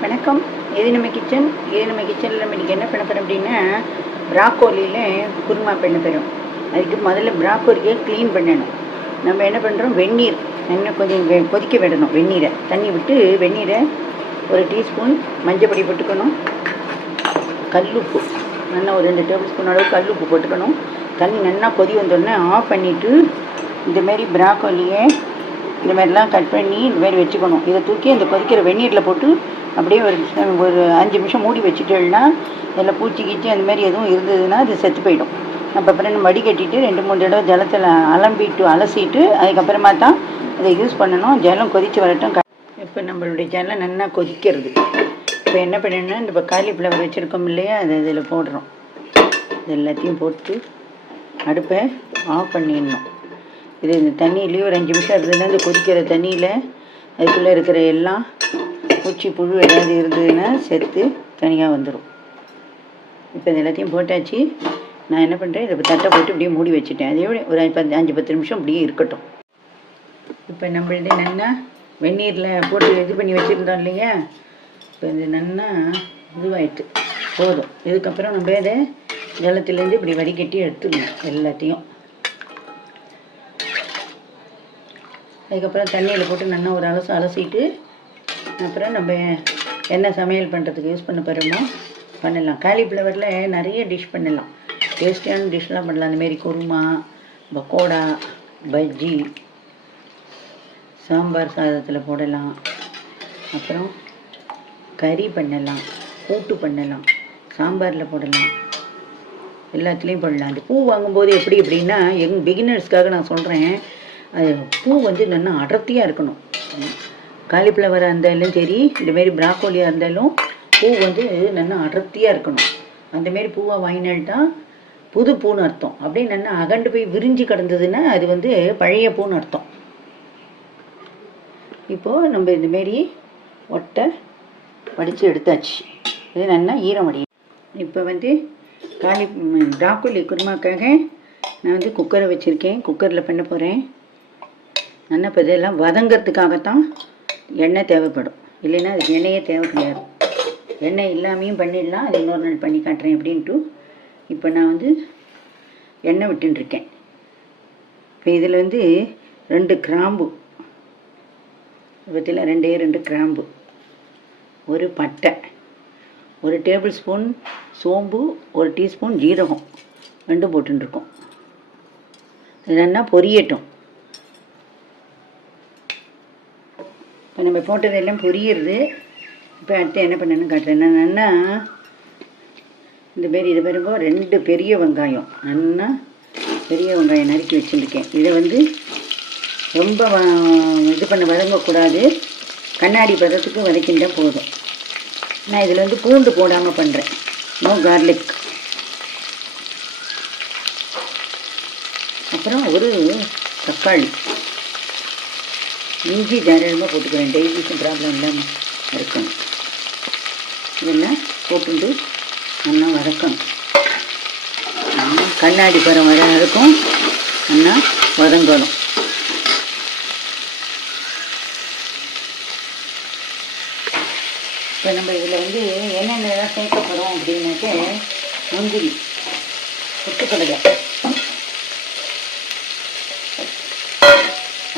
வணக்கம். இது நம்ம கிச்சன். நம்ம கிச்சனில் நம்ம இன்றைக்கி என்ன பண்ண போகிறோம் அப்படின்னா, ப்ராக்கோலியில் குருமா பண்ண போகிறோம். அதுக்கு முதல்ல ப்ராக்கோலியை க்ளீன் பண்ணணும். நம்ம என்ன பண்ணுறோம், வெந்நீர் நல்லா கொஞ்சம் கொதிக்க விடணும். வெந்நீரை தண்ணி விட்டு வெந்நீரை 1 டீஸ்பூன் மஞ்சள் பொடி போட்டுக்கணும். கல்லுப்பு நல்லா ஒரு 2 டேபிள் ஸ்பூன் அளவு கல்லுப்பு போட்டுக்கணும். தண்ணி நல்லா கொதி வந்தோடனே ஆஃப் பண்ணிவிட்டு இந்தமாரி ப்ராக்கோலியை இந்த மாதிரிலாம் கட் பண்ணி இந்தமாரி வச்சுக்கணும். இதை தூக்கி அந்த கொதிக்கிற வெந்நீரில் போட்டு அப்படியே ஒரு 5 நிமிஷம் மூடி வச்சுட்டோம்னா அதில் பூச்சி கீச்சி அந்த மாதிரி எதுவும் இருந்ததுன்னா அது செத்து போயிடும். அப்புறம் நம்ம வடிகட்டிட்டு 2-3 தடவை ஜலத்தில் அலசிட்டு அதுக்கப்புறமா தான் அதை யூஸ் பண்ணணும். ஜலம் கொதித்து வரட்டும். இப்போ நம்மளுடைய ஜலம் நல்லா கொதிக்கிறது. இப்போ என்ன பண்ணணும்னா, இந்த காலிஃப்ளவர் வச்சுருக்கோம் இல்லையா, அதை இதில் போடுறோம். இது எல்லாத்தையும் போட்டு அடுப்பை ஆஃப் பண்ணிடணும். இது இந்த தண்ணியிலேயே ஒரு 5 நிமிஷம் இருந்ததுன்னா இந்த கொதிக்கிற தண்ணியில் அதுக்குள்ளே இருக்கிற எல்லாம் பூச்சி புழு ஏதாவது இருந்ததுன்னா செத்து தனியாக வந்துடும். இப்போ இது எல்லாத்தையும் போட்டாச்சு. நான் என்ன பண்ணுறேன், இதை தட்டை போட்டு இப்படியே மூடி வச்சுட்டேன். அதே ஒரு 5-10 நிமிஷம் இப்படியே இருக்கட்டும். இப்போ நம்மள்டே நல்லா வெந்நீரில் போட்டு இது பண்ணி வச்சுருந்தோம் இல்லையா, இப்போ இது நல்லா இதுவாகிட்டு போதும். இதுக்கப்புறம் நம்ம இதை ஜலத்துலேருந்து இப்படி வடிகட்டி எடுத்துடணும் எல்லாத்தையும். அதுக்கப்புறம் தண்ணியில் போட்டு நல்லா ஒரு அலசிட்டு அப்புறம் நம்ம என்ன சமையல் பண்ணுறதுக்கு யூஸ் பண்ண போகிறோமோ பண்ணலாம். காலிஃப்ளவரில் நிறைய டிஷ் பண்ணலாம். டேஸ்டியான டிஷ்லாம் பண்ணலாம். அந்தமாரி குருமா, பக்கோடா, பஜ்ஜி, சாம்பார் சாதத்தில் போடலாம். அப்புறம் கறி பண்ணலாம், கூட்டு பண்ணலாம், சாம்பாரில் போடலாம், எல்லாத்துலேயும் பண்ணலாம். அந்த பூ வாங்கும்போது எப்படி அப்படின்னா, பிகினர்ஸ்க்காக நான் சொல்கிறேன், அது பூ நல்லா அடர்த்தியாக இருக்கணும். காலிஃப்ளவராக இருந்தாலும் சரி, இந்தமாரி ப்ராக்கோலியாக இருந்தாலும் பூ நல்லா அடர்த்தியாக இருக்கணும். அந்தமாரி பூவாக வாங்கினால்ட்டா புது பூன்னு அர்த்தம். அப்படியே நல்லா அகண்டு போய் விரிஞ்சு கிடந்ததுன்னா அது பழைய பூன்னு அர்த்தம். இப்போது நம்ம இந்தமாரி ஒட்டை வடித்து எடுத்தாச்சு. இது நல்லா ஈரம் வடியும். இப்போ ப்ராக்கோலி குருமாக்காக நான் குக்கரை வச்சுருக்கேன். குக்கரில் பண்ண போகிறேன். நல்லா இப்போ இதெல்லாம் வதங்கிறதுக்காகத்தான் எண்ணெய் தேவைப்படும். இல்லைன்னா அதுக்கு எண்ணெயே தேவை கிடையாது. எண்ணெய் இல்லாமையும் பண்ணிடலாம். அது இன்னொரு நாள் பண்ணி காட்டுறேன் அப்படின்ட்டு இப்போ நான் எண்ணெய் விட்டுருக்கேன். இப்போ இதில் 2 கிராம்பு, பற்றியில் 2 கிராம்பு, ஒரு பட்டை, 1 டேபிள் ஸ்பூன் சோம்பு, 1 டீஸ்பூன் ஜீரகம், 2 போட்டுருக்கோம். இது நல்லா பொரியட்டும். இப்போ நம்ம போட்டதெல்லாம் பொரியிறது. இப்போ அடுத்து என்ன பண்ணணும்னு காட்டுறேன். நல்லா இதை பாருங்க, 2 பெரிய வெங்காயம், நல்லா பெரிய வெங்காயம் நறுக்கி வச்சுருக்கேன். இதை ரொம்ப இது பண்ண வதங்கக்கூடாது. கண்ணாடி பதத்துக்கு வதக்கிண்டா போதும். நான் இதில் பூண்டு போடாமல் பண்ணுறேன். No garlic. அப்புறம் ஒரு தக்காளி, இஞ்சி தாராளமாக போட்டுக்கிறேன். டைஜஷன் ப்ராப்ளம் இல்லாமல் இருக்கணும். இதெல்லாம் போட்டு நல்லா வதக்கணும். கண்ணாடி பரம் வர இருக்கும், நல்லா வதங்கணும். இப்போ நம்ம இதில் என்னென்னலாம் சேர்க்க போகிறோம் அப்படின்னாக்க, முந்திரி, பொட்டுக்கடலை,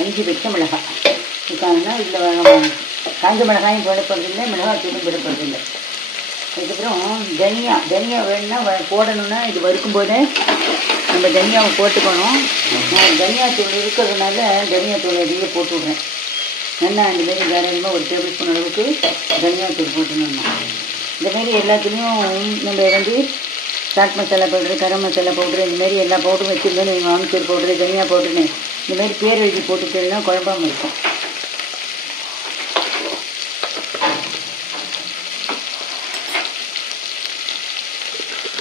5 பச்சை மிளகாய் இருக்காங்கன்னா இதில் காஞ்ச மிளகாயும் போடப்படுறதில்லை, மிளகாத்தூளும் போடப்படுறதில்லை. அதுக்கப்புறம் தனியா வேணும்னா போடணுன்னா இது வறுக்கும் போதே நம்ம தனியாவை போட்டுக்கணும். நான் தனியாத்தூள் இருக்கிறதுனால தனியாத்தூள் அதிகம் போட்டு விட்றேன். நல்லா இந்தமாரி தாராளமாக 1 டேபிள் ஸ்பூன் அளவுக்கு தனியாத்தூள் போட்டுக்கணும். இந்தமாரி எல்லாத்துலேயும் நம்ம chat masala powder, garam masala powder, இந்தமாரி எல்லா பவுடரும் வச்சுருந்தோன்னு நீங்கள் ஆம்ச்சூர் பவுட்ரு, தனியா பவுட்ருன்னு இந்தமாரி பேர் எழுதி போட்டுட்டேன்னா குழம்பாமல் இருக்கும்.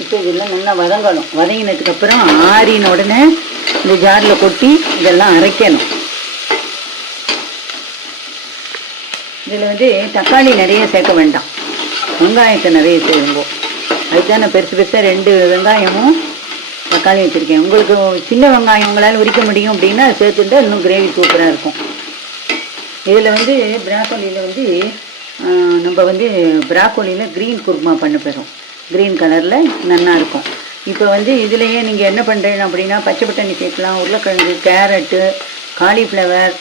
இப்போ இதெல்லாம் நல்லா வதங்கணும். வதங்கினதுக்கப்புறம் ஆறின உடனே இந்த ஜாரில் கொட்டி இதெல்லாம் அரைக்கணும். இதில் தக்காளி நிறைய சேர்க்க வேண்டாம், வெங்காயத்தை நிறைய சேருவோம். அதுதான் நான் பெருசாக 2 வெங்காயமும் தக்காளி வச்சுருக்கேன். உங்களுக்கு சின்ன வெங்காயம் உங்களால் உரிக்க முடியும் அப்படின்னா சேர்த்துட்டா இன்னும் கிரேவி சூப்பராக இருக்கும். இதில் ப்ராக்கோலியில் நம்ம வந்து ப்ராக்கோலியில் க்ரீன் குருமா பண்ண போகிறோம். க்ரீன் கலரில் நல்லா இருக்கும். இப்போ வந்து இதுலேயே நீங்கள் என்ன பண்ணுறீங்க அப்படின்னா பச்சை பட்டாணி சேர்க்கலாம், உருளைக்கிழங்கு, கேரட்டு, காலிஃப்ளவர்,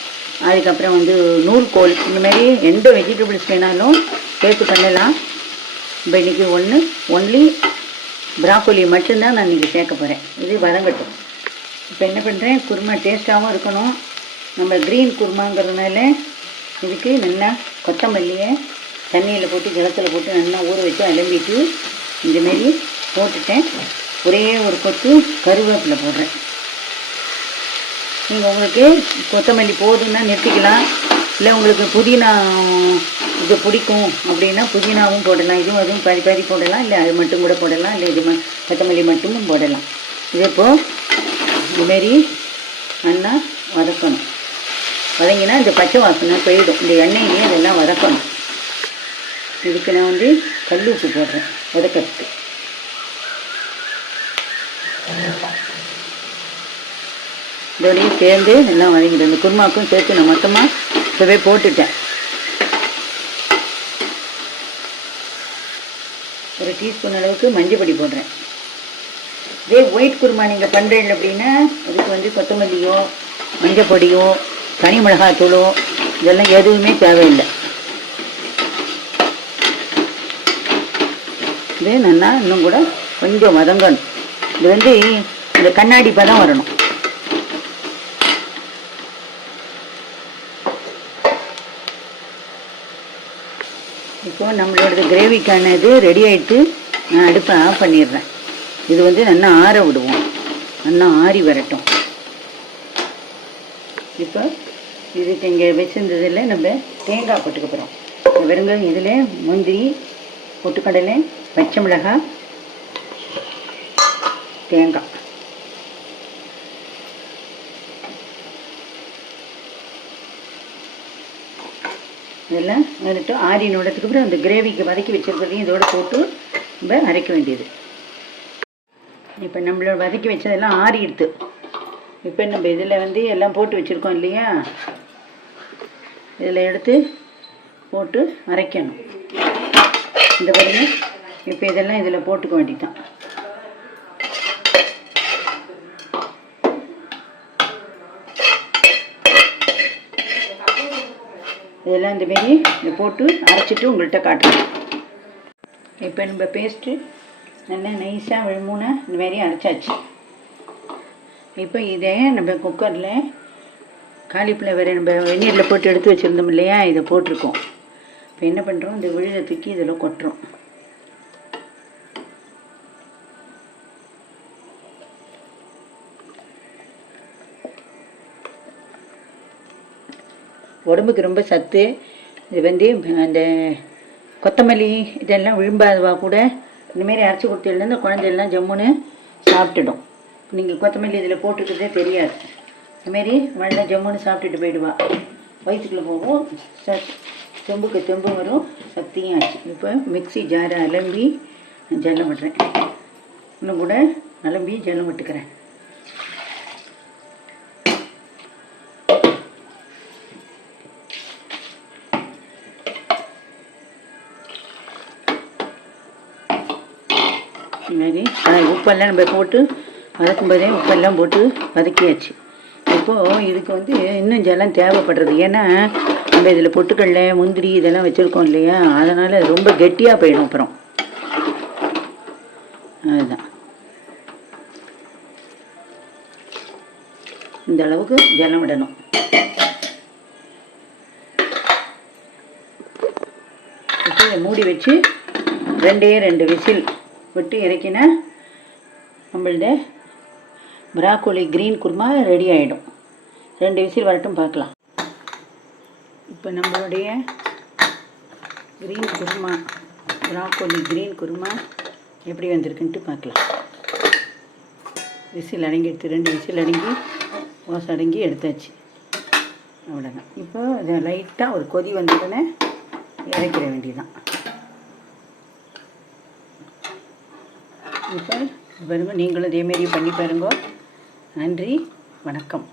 அதுக்கப்புறம் வந்து நூல்கோல், இந்தமாரி எந்த வெஜிடபிள்ஸ் வேணாலும் சேர்த்து பண்ணலாம். இப்போ இன்றைக்கி ஒன்லி ப்ராக்கோலி மட்டும்தான் நான் இன்றைக்கி சேர்க்க போகிறேன். இது வதங்கட்டும். இப்போ என்ன பண்ணுறேன், குருமா டேஸ்ட்டாகவும் இருக்கணும். நம்ம க்ரீன் குருமாங்கிறதுனால இதுக்கு நல்லா கொத்தமல்லியை தண்ணியில் போட்டு ஜலத்தில் போட்டு நல்லா ஊற வச்சு அலம்பிட்டு இந்தமாரி போட்டுட்டேன். ஒரே ஒரு கொத்து கருவேப்பிலை போடுறேன். நீங்கள் உங்களுக்கு கொத்தமல்லி போதுன்னா நிறுத்திக்கலாம். இல்லை உங்களுக்கு புதினா இது பிடிக்கும் அப்படின்னா புதினாவும் போடலாம். இதுவும் அதுவும் பாதி பாதி போடலாம், இல்லை அது மட்டும் கூட போடலாம், இல்லை இது கொத்தமல்லி மட்டுமும் போடலாம். இது இப்போது இதுமாரி நல்லா வதக்கணும். வதங்கினா இந்த பச்சை வாசனை போயிடும். இந்த எண்ணெயிலேயே இதெல்லாம் வதக்கணும். இதுக்கு நான் வந்து கல் உப்பு போடுறேன் வதக்கிறதுக்கு. இதோடையும் சேர்ந்து எல்லாம் வதங்கிடும். இந்த குருமாக்கும் சேர்த்து நான் மொத்தமாக இப்போவே போட்டுட்டேன். ஒரு டீஸ்பூன் அளவுக்கு மஞ்சள் பொடி போடுறேன். இதே ஒயிட் குருமா நீங்கள் பண்ணுறீங்க அப்படின்னா அதுக்கு வந்து கொத்தமல்லியோ மஞ்சள் பொடியோ தனி மிளகாத்தூளோ இதெல்லாம் எதுவுமே தேவையில்லை. இது நல்லா இன்னும் கூட கொஞ்சம் வதங்கணும். இது வந்து இந்த கண்ணாடி பதம் வரணும். இப்போது நம்மளோடது கிரேவிக்கான இது ரெடி ஆகிட்டு நான் அடுப்பை ஆஃப் பண்ணிடுறேன். இது வந்து நல்லா ஆற விடுவோம், நல்லா ஆறி வரட்டும். இப்போ இதுக்கு இங்கே வச்சுருந்ததில் நம்ம தேங்காய் போட்டுக்க போகிறோம். வெறுங்காயம் இதில் முந்திரி, பொட்டுக்கடலை, பச்சை மிளகாய், தேங்காய், இதெல்லாம் வந்துட்டு ஆறினோடத்துக்கு அப்புறம் அந்த கிரேவிக்கு வதக்கி வச்சுருக்கிறதையும் இதோடு போட்டு நம்ம அரைக்க வேண்டியது. இப்போ நம்மளோட வதக்கி வச்சதெல்லாம் ஆறிடுது. இப்போ நம்ம இதில் வந்து எல்லாம் போட்டு வச்சுருக்கோம் இல்லையா, இதில் எடுத்து போட்டு அரைக்கணும். இந்த பாருங்க, இப்போ இதெல்லாம் இதில் போட்டுக்க வேண்டியதுதான். இதெல்லாம் இந்தமாரி இதை போட்டு அரைச்சிட்டு உங்கள்கிட்ட காட்டுறேன். இப்போ நம்ம பேஸ்ட்டு நல்லா நைஸாக விழுமூணை இந்தமாரி அரைச்சாச்சு. இப்போ இதே நம்ம குக்கரில் காலிஃப்ளவரை நம்ம வெந்நீரில் போட்டு எடுத்து வச்சுருந்தோம் இல்லையா, இதை போட்டிருக்கோம். இப்போ என்ன பண்ணுறோம், இந்த விழுதை தூக்கி இதில் கொட்டுறோம். உடம்புக்கு ரொம்ப சத்து. இது வந்து அந்த கொத்தமல்லி இதெல்லாம் விரும்பாதவா கூட இந்தமாரி அரைச்சி கொடுத்தீங்கன்னா இந்த குழந்தையெல்லாம் ஜம்முன்னு சாப்பிட்டுடும். நீங்கள் கொத்தமல்லி இதில் போட்டுக்கிறதே தெரியாது. இதுமாரி நல்லா ஜம்முன்னு சாப்பிட்டுட்டு போயிடுவா. வயிற்றுக்குள்ளே போகும், தெம்புக்கு தெம்பு வரும், சக்தியும் ஆச்சு. இப்போ மிக்ஸி ஜாரை அலம்பி ஜல்லம் விட்டுறேன். இன்னும் கூட அலம்பி ஜல்லம் விட்டுக்கிறேன். இதுமாரி உப்பெல்லாம் நம்ம போட்டு வதக்கும்போதே உப்பெல்லாம் போட்டு வதக்கியாச்சு. இப்போது இதுக்கு வந்து இன்னும் ஜலம் தேவைப்படுறது. ஏன்னா நம்ம இதில் பொட்டுக்கடலை, முந்திரி இதெல்லாம் வச்சுருக்கோம் இல்லையா, அதனால் ரொம்ப கெட்டியாக போயிடும். அப்புறம் அதுதான் இந்த அளவுக்கு ஜலம் விடணும். இப்போ இதை மூடி வச்சு 2 விசில் விட்டு இறக்கினா நம்மள்ட ப்ராக்கோலி க்ரீன் குருமா ரெடி ஆகிடும். 2 விசில் வரட்டும், பார்க்கலாம். இப்போ நம்மளுடைய green kurma, broccoli green kurma எப்படி வந்திருக்குன்ட்டு பார்க்கலாம். விசில் அடங்கி எடுத்து 2 விசில் அடங்கி வாசம் அடங்கி எடுத்தாச்சு. அவ்வளோதான். இப்போ இதை லைட்டாக ஒரு கொதி வந்ததுன்னு இறக்கிற வேண்டியதுதான். இப்போ பாருங்க, நீங்களும் இதேமாரி பண்ணி பாருங்க. நன்றி, வணக்கம்.